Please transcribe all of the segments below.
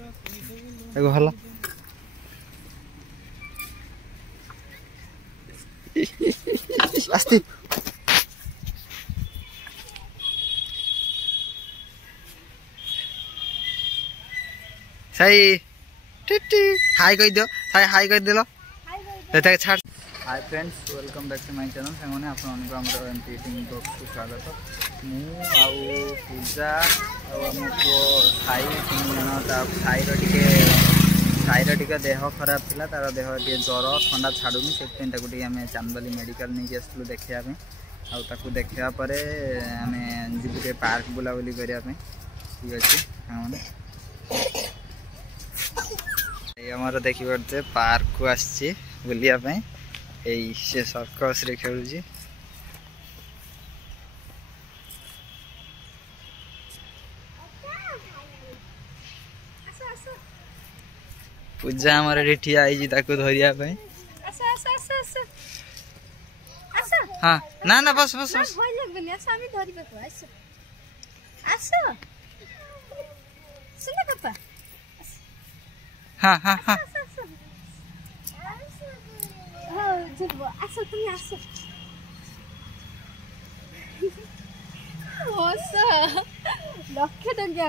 देखो हला आस्ते सही टिटी हाय कह दियो हाय कह दिलो लेता छाड़ hi friends welcome back to my channel सामने आपको हमर एमपी टीम को स्वागत मु आउ पूजा आमको साई तीन जन साईर टिके देह खराब थिला तार देह टे ज्वर ठंडा छाड़ूनी से आम चांदबाली मेडिकल नहीं आसलु देखापी आउ देखा पर आम जीवु पार्क बुलाबुली करने ठीक अच्छे सामने देखी पारे पार्क को आसी बुलायापी ये सर्कस रे खेलुची पूजा हमारे ठिया धरिया हाँ ना ना बस बस बस हाँ हाँ हाँ लक्ष्य टंकिया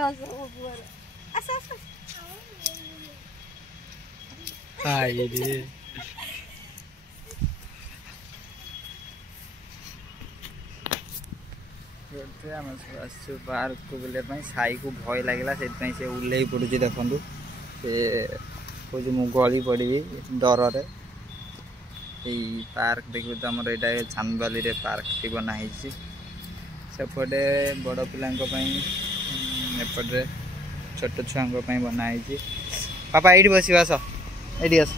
पार्क को बुलाया साई को भय लगे से उल्ले पड़ू देखु से कौन मु गली पड़ी डर रे पार्क देखो तो आम यहाँ चांदबाली रे पार्क टी बनाई सेपटे बड़ पापटे छोट छुआ बनाई पापा ये बस आस ये आस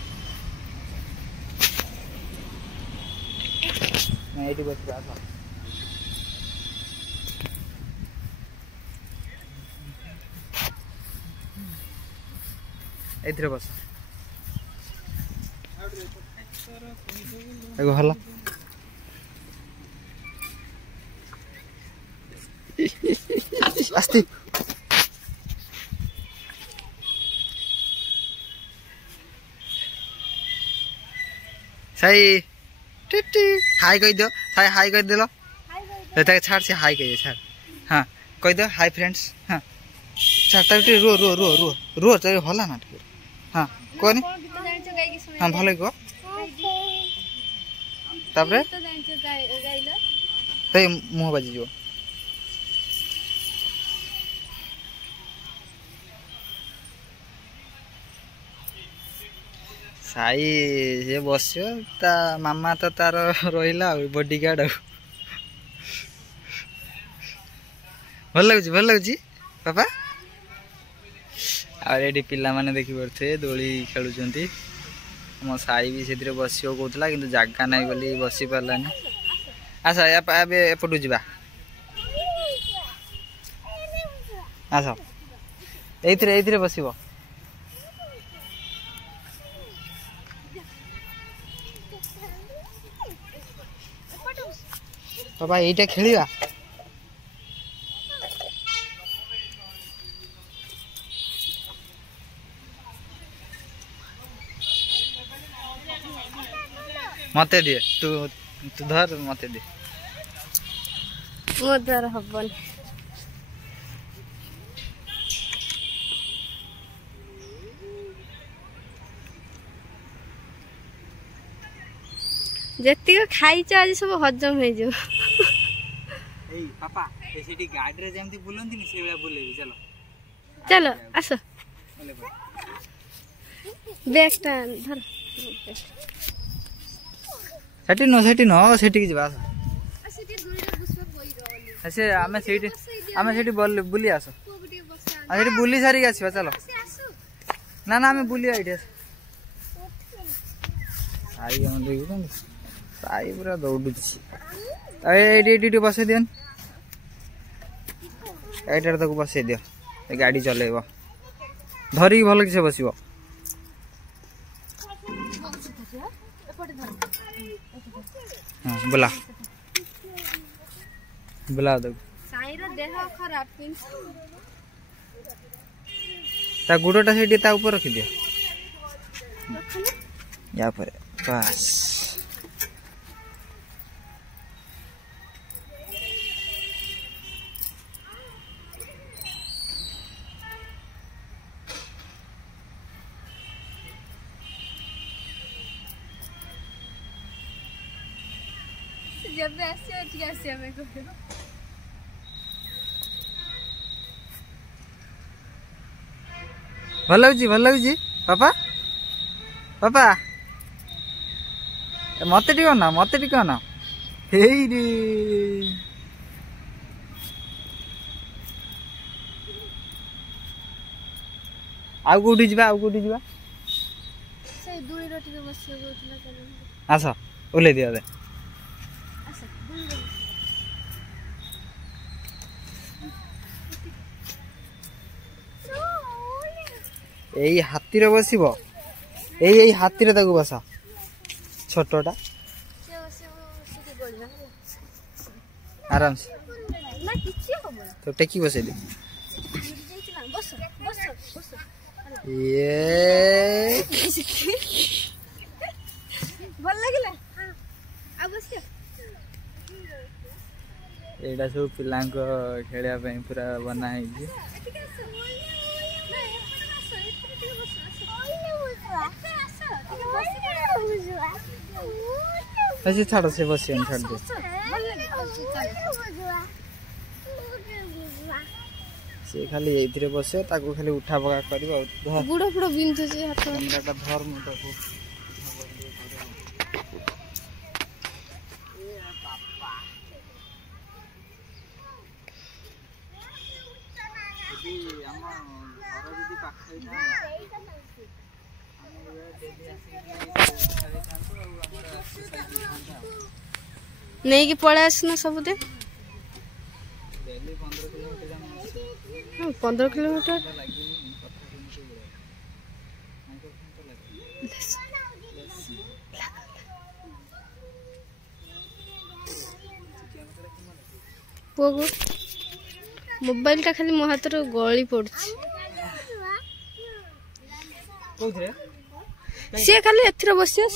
ये बस आस एथरे बस देखो हला आस्ते सही टिटी हाय कह दियो हाय कह दिलो लेता छाड़ से हाय कह छाड़ हाँ कह दियो हाय फ्रेंड्स हाँ छाड़ रो रो रो रो रो तो हला ना हाँ कहनी हाँ भल कह तापरे मुह बाजी जो साई ये बस ता मामा तो तार रहा बॉडीगार्ड भल लगुच पापा आउ ये पिला माने देखी पारे दोली खेलुंट मो साई भी से बस कहला कि जगह ना बोली बसी पारानी आस एपटू जा आस ये बस पापा यहीटा खेलिया मते दिए तू तू धर मते दे मो द्वारा हबन जति खाई आज सब हजम हो जो ए पापा एसीटी गाड़ी रे जेमती बुलंती नि सेला बुलेबी चलो चलो आसो बैगटा धर सेठी न सेठी की जबा से आमे सेठी बुली आसो आ सेठी बुली सारी आसीबा चलो ना ना आमे बुली आइडिया आई हम देखो साई पूरा दौड़ुची एटी बसई दियन एटार तक बसई दियो गाड़ी चलेब धरिकी भल कि बस हाँ बुला बुला दो साईर देह खराब ता गुड़टा से ता ऊपर रखी दियो या पर बस जब ऐसे हमें भल लगी पापा पापा मत ना हे रे आउ कोठी जा आस ओल्हे दिया यही हाथी रे बसब यही हाथी रे ताको बसा छोटटा आराम से तो टेकी बसै दे ये भल लागिला एटा सब पिलांको खेलिया पे पूरा बना है ऐसे छाड़ से बस छाड़ दे से खाली एथिरे बसे ताको खाली उठा पका करबा गुड़ गुड़ बिंदु जे हाथ हमराटा धर्म ताको नहीं कि पड़े आसना सबुदे 15 किलोमीटर पुओ मोबाइल टा खाली मो हाथ गली पड़ सी खाली एथर बसिया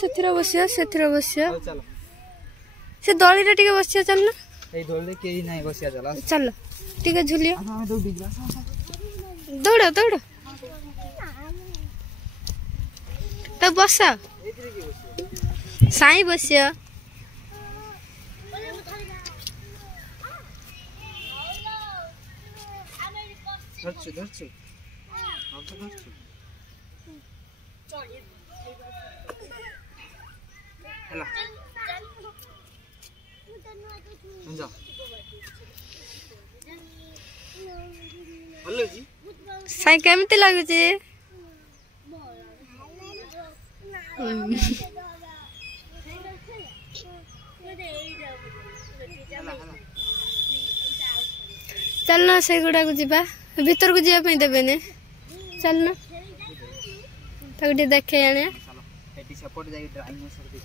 से दली रे टिके बसिया चल ना ए दली के नहीं बसिया चला चल टिके झुलिया हां दौड़ी जा दौड़ तो बस साई बसिया धरछु हेला जा हेलो जी साई केमती लागुची चल ना से गुड़ा को जीवा भीतर को जीवा पई देबे ने चल ना ताको देखे आने एटी सपोर्ट जाई डायनासोर देख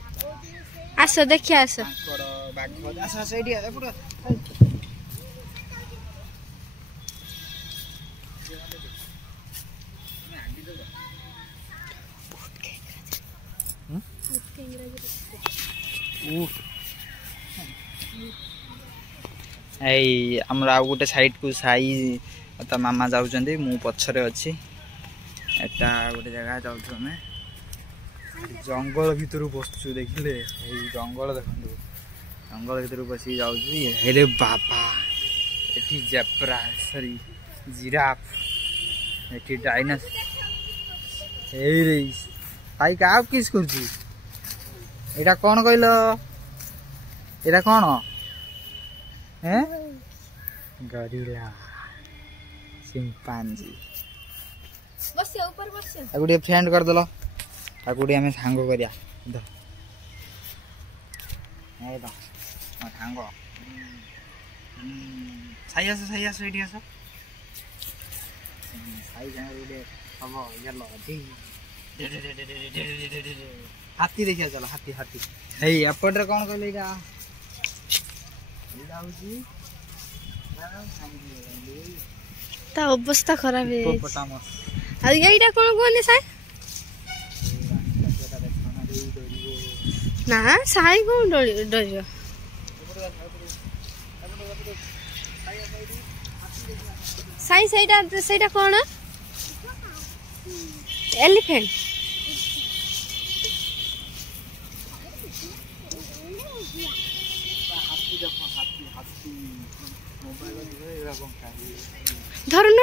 आस देखिए आस बाघ आस एटी एपुरा हमरा आउ गोटे साइड को साई ता मामा जाउछन्ते मु पछरे अछि एटा गोटे जगह जाउछु हमें जंगल भितर बसछु देखिले ए जंगल देखंदु जंगल भितर बसी जाउछु हेरे बाबा एटी जेब्रा सॉरी जिराफ एटी डायनासोर ए रे भाई का किस करछु एटा कोन कहलो एटा कोन हैं गोरिल्ला चिंपांजी बस ऊपर बस आगुडी फ्रेंड कर दलो आगुडी हमें सांगो करिया द ए द म सांगो साई आस एडी आस साई सांगो उडे हबो येलो दी हाथी देखिया चलो हाथी हे एपट रे कोन कहले इडा ता अवस्था खराब है ଆଉ ଏଇଟା କଣ କୁହନ୍ତି ସାଇ? ନା ସାଇ କଣ ଡରିବ? ସାଇ ସେଇଟା କଣ? ଏଲିଫେଣ୍ଟ। ଧରୁନ।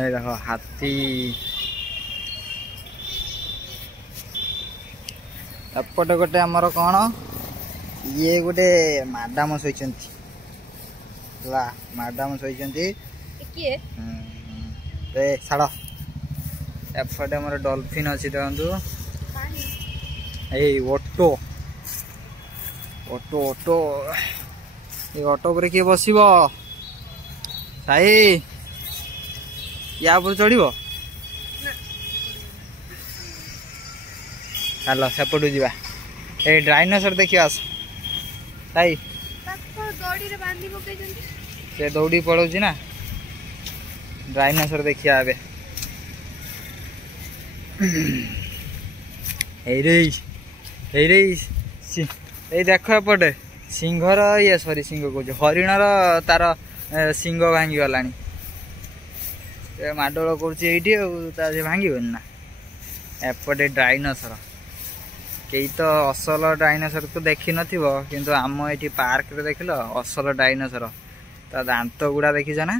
ଏ ଦେଖ ହାତୀ। ଏପଟେ ଗୋଟେ ଆମର କଣ ଇଏ ଗୋଟେ ମାଡାମ ଶୋଇଛନ୍ତି ହେଲା। ମାଡାମ ଶୋଇଛନ୍ତି। କିଏ? ଏ ଛାଡ଼। ଏପଟେ ଆମର ଡଲଫିନ୍ ଅଛି ଦେଖନ୍ତୁ। ଏଇ ଅଟୋ ଅଟୋ ଅଟୋ ଏ ଅଟୋ ଉପରେ କିଏ ବସିବ? ସାଇ ୟା ଉପରେ ଚଢିବ? ଚାଲ ସେପଟୁ ଯିବା। ଏଇ ଡାଇନୋସର ଦେଖିବା ଆସ। ସାଇ ସେ ଦୌଡ଼ି ପଳଉଛି ନା। ଡାଇନୋସର ଦେଖିବା ଏବେ। ଏଇରେ ଏଇ ଦେଖ ଏପଟେ ସିଂହର ଇଏ ସରି ସିଂହ କହୁଛି ହରିଣର ତାର ସିଂହ ଭାଙ୍ଗିଗଲାଣି। ମାଡୋଳ କରୁଛି ଏଇଠି ଆଉ ତା ସେ ଭାଙ୍ଗିବନି ନା। ଏପଟେ ଡାଇନୋସର କେହି ତ ଅସଲ ଡାଇନୋସର ତ ଦେଖିନଥିବ କିନ୍ତୁ ଆମ ଏଠି ପାର୍କରେ ଦେଖିଲ ଅସଲ ଡାଇନୋସର। ତା ଦାନ୍ତ ଗୁଡା ଦେଖିଛ ନା?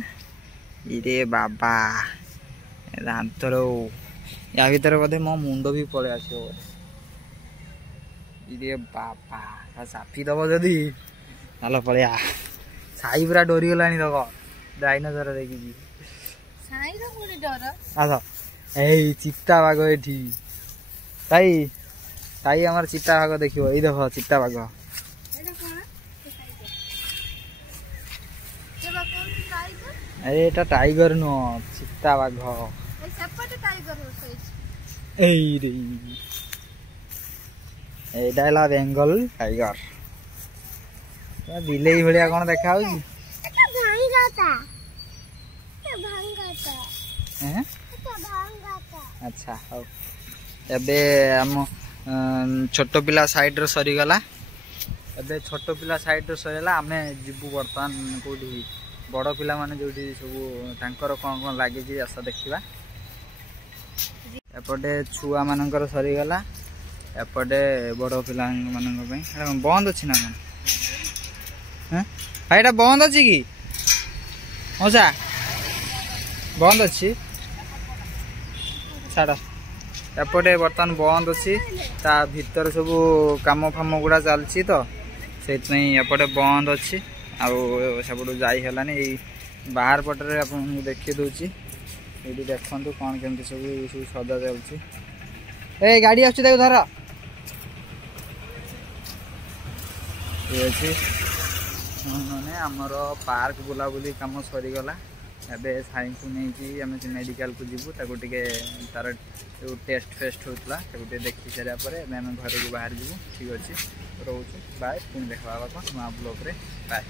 ଇରେ ବାବା ଦାନ୍ତର ୟା ଭିତରେ ବୋଧେ ମୋ ମୁଣ୍ଡ ବି ପଳେଇ ଆସିବ। ଇରେ ବାବା ଚାପି ଦବ ଯଦି ଭଲ ପଳେଇଆ। ସାଇ ପୁରା ଡରିଗଲାଣି ଦେଖ ଡାଇନୋସର ଦେଖିକି। ଆସ ଏଇ ଚିତା ବାଘ ଏଠି। ସାଇ ଆମର ଚିତା ବାଘ ଦେଖିବ। ଏଇ ଦେଖ ଚିତା ବାଘ। ଏଇଟା ଟାଇଗର ନୁହଁ ଚିତା ବାଘ। ଏଇରେ ଏଇଟା ହେଲା ବେଙ୍ଗଲ ଟାଇଗର। ବିଲେଇ ଭଳିଆ କଣ ଦେଖା ହଉଛି? ଆଚ୍ଛା ହଉ। ଏବେ ଆମ ଛୋଟ ପିଲା ସାଇଡରେ ସରିଗଲା। ଏବେ ଛୋଟ ପିଲା ସାଇଡରେ ସରିଗଲା। ଆମେ ଯିବୁ ବର୍ତ୍ତମାନ କୋଉଠି ବଡ଼ ପିଲାମାନେ ଯୋଉଠି ସବୁ ତାଙ୍କର କଣ କଣ ଲାଗିଛି ଆସ ଦେଖିବା। ଏପଟେ ଛୁଆ ମାନଙ୍କର ସରିଗଲା। ଏପଟେ ବଡ଼ ପିଲାମାନଙ୍କ ପାଇଁ ବନ୍ଦ ଅଛି ନା କଣ? ଭାଇ ଏଇଟା ବନ୍ଦ ଅଛି କି ମଉସା? ବନ୍ଦ ଅଛି ଛାଡ଼। ଏପଟେ ବର୍ତ୍ତମାନ ବନ୍ଦ ଅଛି। ତା ଭିତରେ ସବୁ କାମ ଫାମ ଗୁଡ଼ା ଚାଲିଛି ତ ସେଇଥିପାଇଁ ଏପଟେ ବନ୍ଦ ଅଛି। ଆଉ ସେପଟୁ ଯାଇ ହେଲାନି। ଏଇ ବାହାର ପଟରେ ଆପଣଙ୍କୁ ଦେଖେଇ ଦେଉଛି। ଏଇଠି ଦେଖନ୍ତୁ କଣ କେମିତି ସବୁ ସଜା ଚାଲିଛି। ଏଇ ଗାଡ଼ି ଆସୁଛି ତାକୁ ଧର। ଅଛି ମାନେ ଆମର ପାର୍କ ବୁଲାବୁଲି କାମ ସରିଗଲା। ଏବେ ସାଇଙ୍କୁ ନେଇକି ଆମେ ସେ ମେଡ଼ିକାଲକୁ ଯିବୁ। ତାକୁ ଟିକେ ତାର ଯେଉଁ ଟେଷ୍ଟ ଫେଷ୍ଟ ହେଉଥିଲା ତାକୁ ଟିକେ ଦେଖି ସାରିବା ପରେ ଏବେ ଆମେ ଘରକୁ ବାହାରି ଯିବୁ। ଠିକ୍ ଅଛି ରହୁଛୁ ବାଏ। ପୁଣି ଦେଖା ହେବା ନୂଆ ବ୍ଲଗ୍ରେ ବାଏ।